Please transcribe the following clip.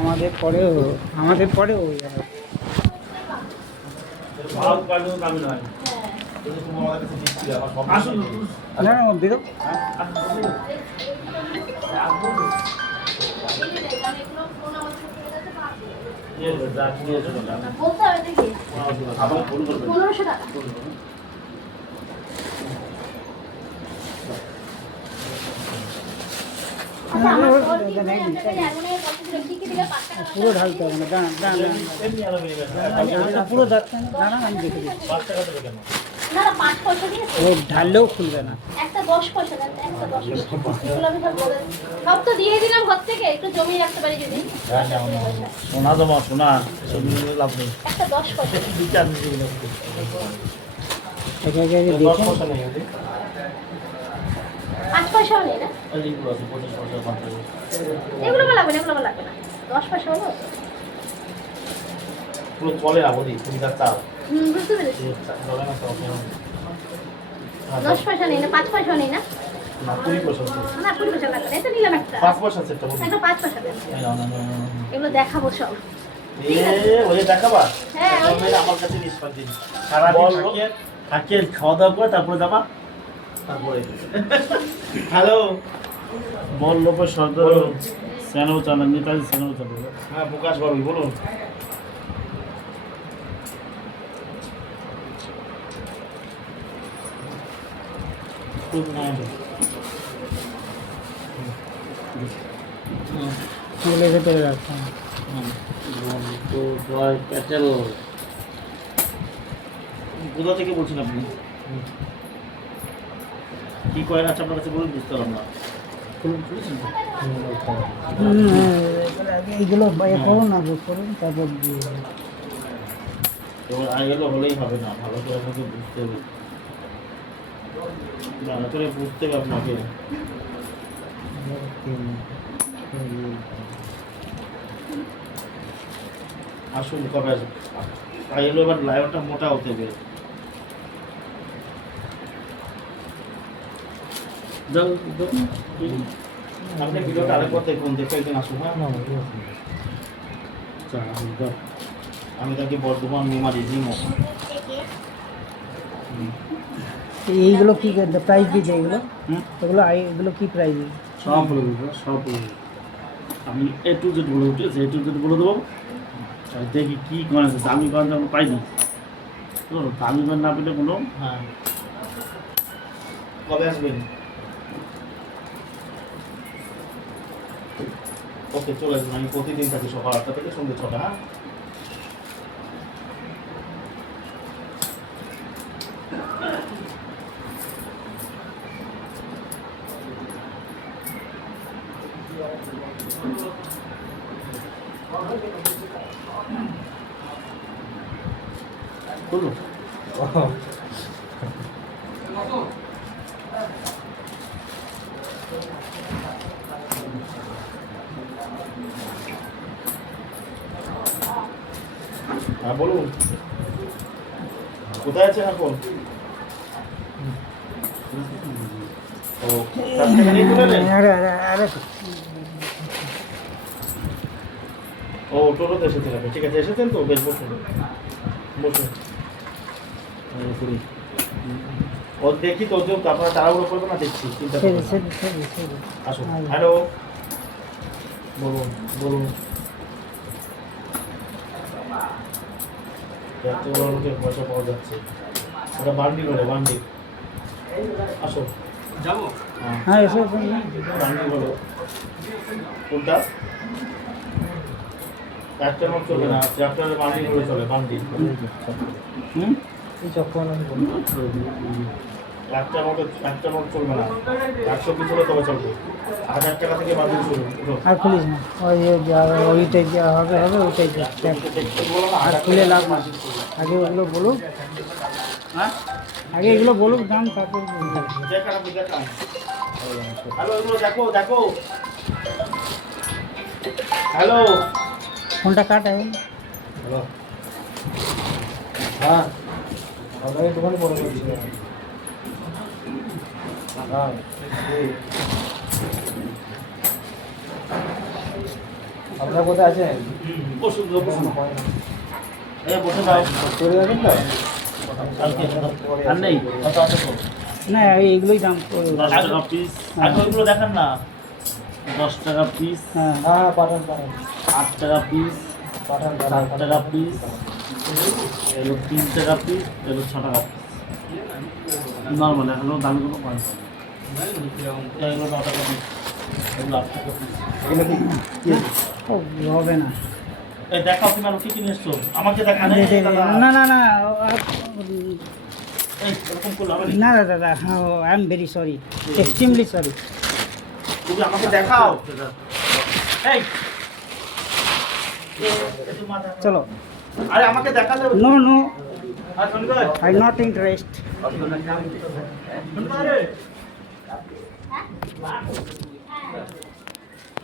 আমাদের পরেও হয়ে যাবে। না না বেরো পুরো ঢালতে হবে না, পুরো যাচ্ছে না, না আমি দেখে দিচ্ছি। ওই ঢাললেও খুলবে না। একটা 10 পয়সা দেন, একটা 10 পয়সা এগুলো আমি সব বলে সব তো দিয়ে দিলাম ঘর থেকে, একটু জমিয়ে রাখতে পারি যদি। সোনা জমা সোনা লাভ নেই, একটা 10 পয়সা বিচার এটা আগে দেখুন। 5 পয়সাও নেই না, এগুলো লাগবে না, এগুলো লাগবে না, 10 পয়সা হলো। পুরো চলে না বলি তুমি তার চাও বুঝতে পেরেছি। চলে না তো 10 পয়সা নেই না, 5 পয়সাও নেই না, না 20 পয়সা না 20 পয়সা লাগবে না, এটা নিলাম একটা 5 পয়সা সেটা বলি একটা 5 পয়সা দেন, এগুলো দেখাবো সব। ওই দেখাবা হ্যাঁ, আমার কাছে নিষ্পাত দিন সারাদিন থাকিয়ে খাওয়া দাওয়া করে তারপরে যাবা তারপরে হ্যালো বল লোপের সর্দার স্যানো চালান নেতাজি স্যানো চালান হ্যাঁ প্রকাশ বাবু বলুন চুলের ভেতরে রাখতাম। কোথা থেকে বলছেন আপনি কি কয়েন আছে আপনার কাছে বলুন বুঝতে পারলাম না এইগুলো করুন, আগে করুন, তারপর দিয়ে দেবেন। এবার আইগুলো হলেই হবে না, ভালো করে আপনাকে বুঝতে হবে, ভালো করে বুঝতে হবে আপনাকে। আসুন কবে আসুন আইগুলো এবার লাইভটা মোটা হতে হবে। আপনি ভিডিওটা আরেকবার দেখুন, দেখে একদিন আসুন। হ্যাঁ আমি তাকে বর্ধমান মেমারি জিমো। এইগুলো কি প্রাইস দিচ্ছে? এগুলো এগুলো কি প্রাইস? সব বলে দেবো, সব বলে দেবো। আমি A to Z বলে দেবো, ঠিক আছে? A to Z বলে দেবো। আর দেখি কী কয়েন আছে, দামি কয়েন তো আমরা পাইনি। তো দামি কয়েন না পেলে কোনো হ্যাঁ কবে আসবেন? ওকে চলে আসবেন, আমি প্রতিদিন থাকি সকাল 8টা থেকে সন্ধ্যে 6টা। হ্যাঁ বলুন হ্যাঁ বলুন কোথায় আছেন এখন? ও 4 টাকা নিয়ে চলে এলেন? ও টোটোতে এসেছেন আপনি, ঠিক আছে এসেছেন তো বেশ বসুন বসুন। ও দেখি তো আপনারা তাড়াহুড়ো করবেন না, দেখছি চিন্তা করবেন না। আসুন হ্যালো বলুন বলুন এত বড় লোকের পয়সা পাওয়া যাচ্ছে, ওটা বান্ডি বলে বান্ডি। আসো যাবো হ্যাঁ এসে বান্ডি বলো কোনটা একটা নোট চলবে না, চ্যাপ্টারে বান্ডি করে চলে বান্ডি। যখন একটা নোট চলবে না, 100 পিস হলে তবে চলবে। 1000 টাকা থেকে বান্ডি শুরু। আর খুলিস না, ওইটাই যা হবে ওইটাই আর খুলে লাভ না। আগে ওগুলো বলুক, হ্যাঁ আগে এগুলো বলুক দাম, তারপর দেখান আপনি দেখান। হ্যালো এগুলো দেখো দেখো হ্যালো ফোনটা কাটায়। হ্যালো হ্যাঁ আমাদের দোকানে বড় করছি হ্যাঁ আপনারা কোথায় আছেন? বসুন বসুন এই বসে দাও চলে যাবেন তো? কালকে আর নেই কত আছে তো না এইগুলোই দাম 10 টাকা পিস আগে ওইগুলো দেখান না 10 টাকা পিস হ্যাঁ হ্যাঁ পাঠান 8 টাকা পিস পাঠান 7 টাকা পিস এগুলো 3 টাকা পিস এগুলো 6 টাকা পিস নর্মাল এগুলো দামি কোনো পয়েন্ট এগুলো 9 টাকা পিস এগুলো 8 টাকা পিস এগুলো কি হবে না। এই দেখাও তুমি আর কি কিনে এসছো আমাকে দেখান না না না এই এরকম করলে হবে না দাদা I am very sorry, extremely sorry. তুমি আমাকে দেখাও এই একটু মাথা চলো। আরে আমাকে দেখালে নো নো আর শুনবে আই নট ইন্টারেস্ট। শুনবে